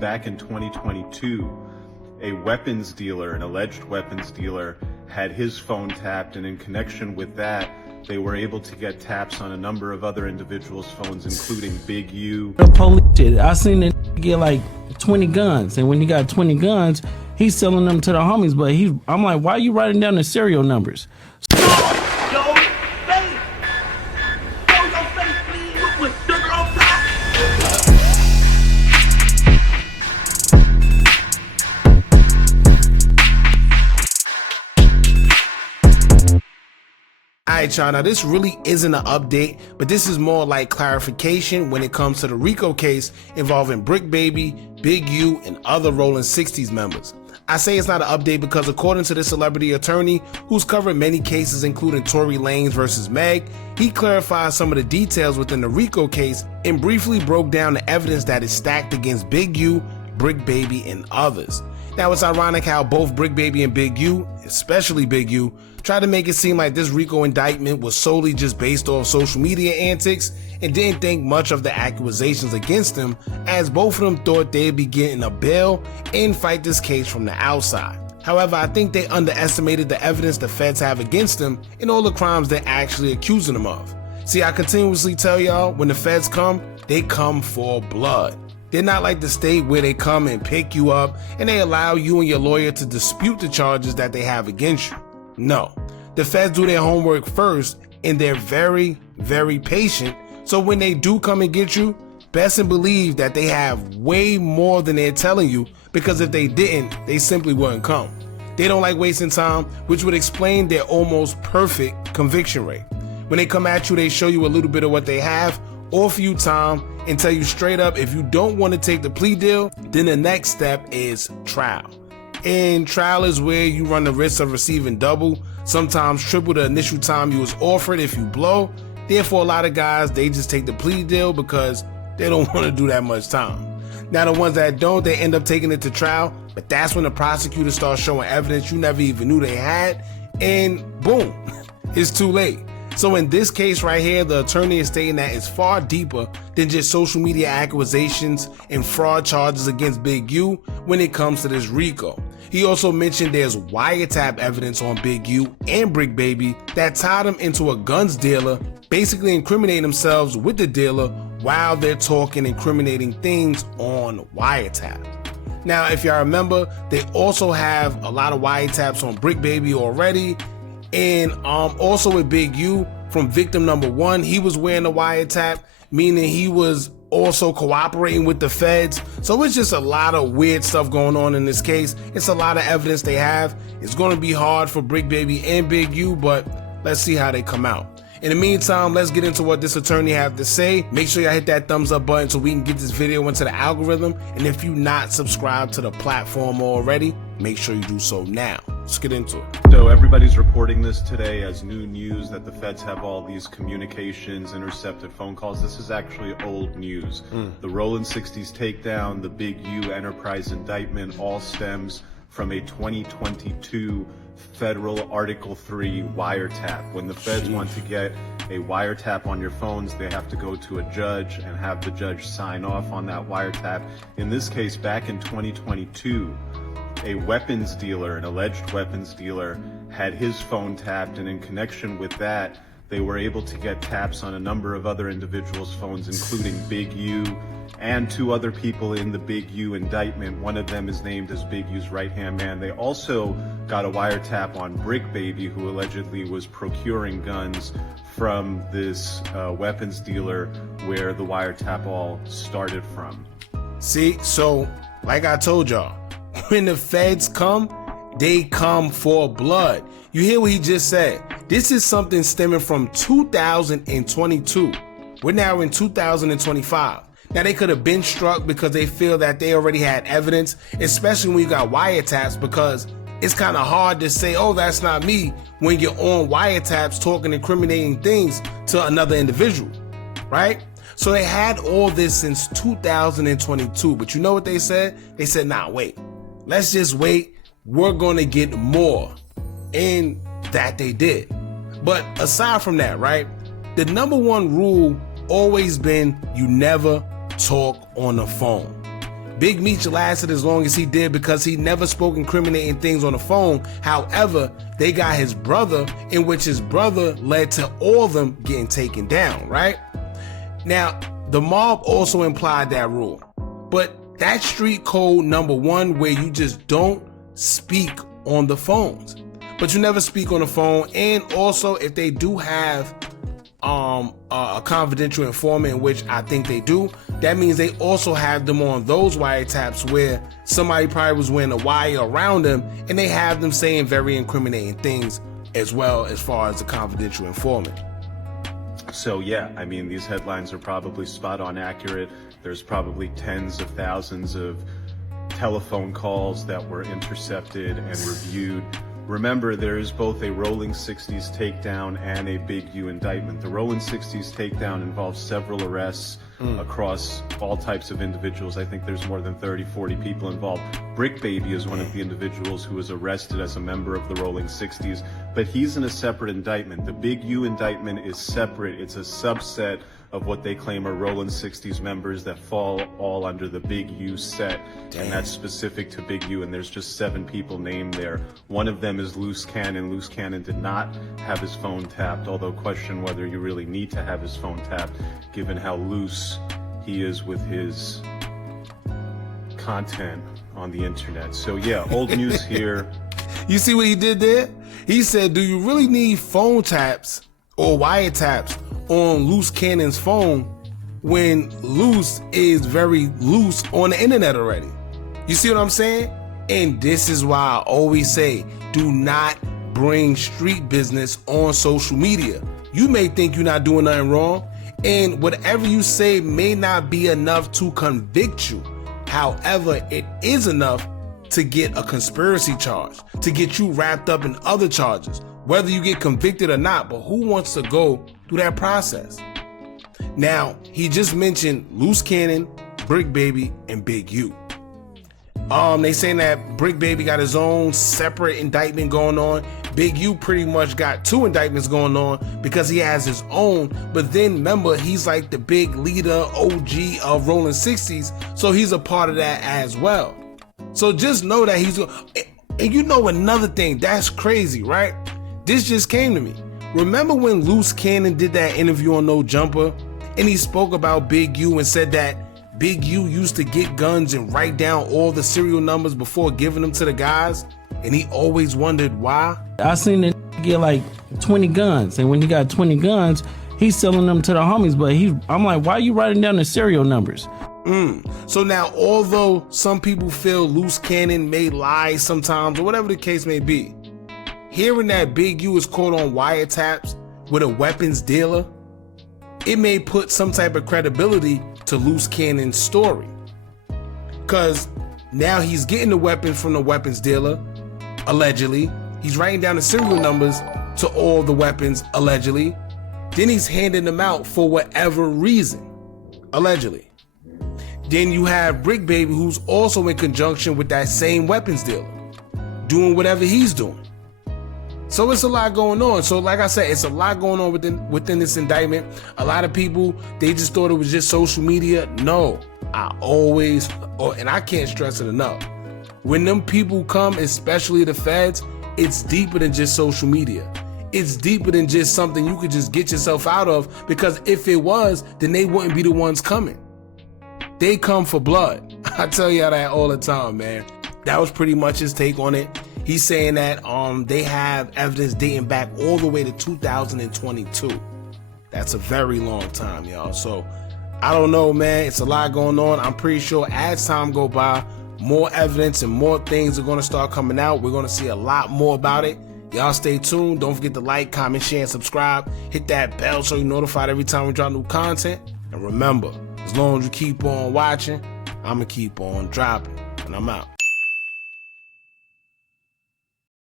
back in 2022, a weapons dealer, an alleged weapons dealer, had his phone tapped, and in connection with that, they were able to get taps on a number of other individuals' phones, including Big U. The police shit. I seen it get like 20 guns, and when he got 20 guns, he's selling them to the homies. But I'm like, why are you writing down the serial numbers? Alright y'all, now this really isn't an update, but this is more like clarification when it comes to the RICO case involving Bricc Baby, Big U, and other Rolling 60s members. I say it's not an update because according to the celebrity attorney who's covered many cases including Tory Lanez versus Meg, he clarified some of the details within the RICO case and briefly broke down the evidence that is stacked against Big U, Bricc Baby, and others. Now it's ironic how both Bricc Baby and Big U, especially Big U, tried to make it seem like this RICO indictment was solely just based off social media antics and didn't think much of the accusations against them, as both of them thought they'd be getting a bail and fight this case from the outside. However, I think they underestimated the evidence the feds have against them and all the crimes they're actually accusing them of. See, I continuously tell y'all, when the feds come, they come for blood. They're not like the state where they come and pick you up and they allow you and your lawyer to dispute the charges that they have against you. No, the feds do their homework first and they're very, very patient. So when they do come and get you, best and believe that they have way more than they're telling you, because if they didn't, they simply wouldn't come. They don't like wasting time, which would explain their almost perfect conviction rate. When they come at you, they show you a little bit of what they have, offer you time, and tell you straight up if you don't want to take the plea deal, then the next step is trial. And trial is where you run the risk of receiving double, sometimes triple the initial time you was offered if you blow. Therefore, a lot of guys, they just take the plea deal because they don't want to do that much time. Now, the ones that don't, they end up taking it to trial, but that's when the prosecutor starts showing evidence you never even knew they had, and boom, it's too late. So in this case right here, the attorney is stating that it's far deeper than just social media accusations and fraud charges against Big U when it comes to this RICO. He also mentioned there's wiretap evidence on Big U and Bricc Baby that tied him into a guns dealer, basically incriminating themselves with the dealer while they're talking incriminating things on wiretap. Now, if y'all remember, they also have a lot of wiretaps on Bricc Baby already. And also with Big U, from victim number 1, he was wearing a wiretap, meaning he was also cooperating with the feds. So it's just a lot of weird stuff going on in this case. It's a lot of evidence they have. It's going to be hard for Bricc Baby and Big U, but let's see how they come out. In the meantime, let's get into what this attorney have to say. Make sure y'all hit that thumbs up button so we can get this video into the algorithm. And if you're not subscribed to the platform already, make sure you do so now. Let's get into it. So everybody's reporting this today as new news that the feds have all these communications, intercepted phone calls. This is actually old news. The Rolling 60s takedown, the Big U Enterprise indictment all stems from a 2022 federal Article 3 wiretap. When the feds want to get a wiretap on your phones, they have to go to a judge and have the judge sign off on that wiretap. In this case, back in 2022, a weapons dealer, an alleged weapons dealer, had his phone tapped, and in connection with that, they were able to get taps on a number of other individuals' phones, including Big U and 2 other people in the Big U indictment. One of them is named as Big U's right-hand man. They also got a wiretap on Bricc Baby, who allegedly was procuring guns from this weapons dealer where the wiretap all started from. See, so like I told y'all, when the feds come, they come for blood. You hear what he just said? This is something stemming from 2022. We're now in 2025. Now, they could have been struck because they feel that they already had evidence, especially when you got wiretaps, because it's kind of hard to say, oh, that's not me, when you're on wiretaps talking incriminating things to another individual, right? So they had all this since 2022, but you know what they said? They said, nah, wait, let's just wait. We're going to get more. And that they did. But aside from that, right, the number one rule always been you never talk on the phone. Big Meech lasted as long as he did because he never spoke incriminating things on the phone. However, they got his brother, in which his brother led to all of them getting taken down, right? Now, the mob also implied that rule, but that's street code number one, where you just don't speak on the phones. But you never speak on the phone. And also, if they do have a confidential informant, which I think they do, that means they also have them on those wiretaps where somebody probably was wearing a wire around them, and they have them saying very incriminating things as well, as far as the confidential informant. So yeah, I mean, these headlines are probably spot on accurate. There's probably tens of thousands of telephone calls that were intercepted and reviewed. Remember, there is both a Rolling 60s takedown and a Big U indictment. The Rolling 60s takedown involves several arrests across all types of individuals. I think there's more than 30, 40 people involved. Bricc Baby is one of the individuals who was arrested as a member of the Rolling 60s, but he's in a separate indictment. The Big U indictment is separate. It's a subset of what they claim are Rolling 60s members that fall all under the Big U set. Damn. And that's specific to Big U, and there's just 7 people named there. One of them is Loose Cannon. Loose Cannon did not have his phone tapped, although question whether you really need to have his phone tapped, given how loose he is with his content on the internet. So yeah, old news here. You see what he did there? He said, do you really need phone taps or wiretaps on Loose Cannon's phone when Loose is very loose on the internet already? You see what I'm saying? And this is why I always say, do not bring street business on social media. You may think you're not doing nothing wrong, and whatever you say may not be enough to convict you. However, it is enough to get a conspiracy charge, to get you wrapped up in other charges, whether you get convicted or not. But who wants to go through that process? Now, he just mentioned Loose Cannon, Bricc Baby, and Big U. They saying that Bricc Baby got his own separate indictment going on. Big U pretty much got 2 indictments going on because he has his own. But then remember, he's like the big leader, OG of Rolling 60s, so he's a part of that as well. So just know that he's, and you know another thing that's crazy, right? This just came to me. Remember when Loose Cannon did that interview on No Jumper, and he spoke about Big U and said that Big U used to get guns and write down all the serial numbers before giving them to the guys, and he always wondered why? I seen that get like 20 guns, and when he got 20 guns, he's selling them to the homies, but I'm like, why are you writing down the serial numbers? So now, although some people feel Loose Cannon may lie sometimes, or whatever the case may be, hearing that Big U is caught on wiretaps with a weapons dealer, it may put some type of credibility to Loose Cannon's story. Because now he's getting the weapons from the weapons dealer, allegedly. He's writing down the serial numbers to all the weapons, allegedly. Then he's handing them out for whatever reason, allegedly. Then you have Bricc Baby, who's also in conjunction with that same weapons dealer, doing whatever he's doing. So it's a lot going on. So like I said, it's a lot going on within this indictment. A lot of people, they just thought it was just social media. No, and I can't stress it enough. When them people come, especially the feds, it's deeper than just social media. It's deeper than just something you could just get yourself out of, because if it was, then they wouldn't be the ones coming. They come for blood. I tell y'all that all the time, man. That was pretty much his take on it. He's saying that they have evidence dating back all the way to 2022. That's a very long time, y'all. So I don't know, man. It's a lot going on. I'm pretty sure as time go by, more evidence and more things are going to start coming out. We're going to see a lot more about it. Y'all stay tuned. Don't forget to like, comment, share, and subscribe. Hit that bell so you're notified every time we drop new content. And remember, as long as you keep on watching, I'm going to keep on dropping. And I'm out.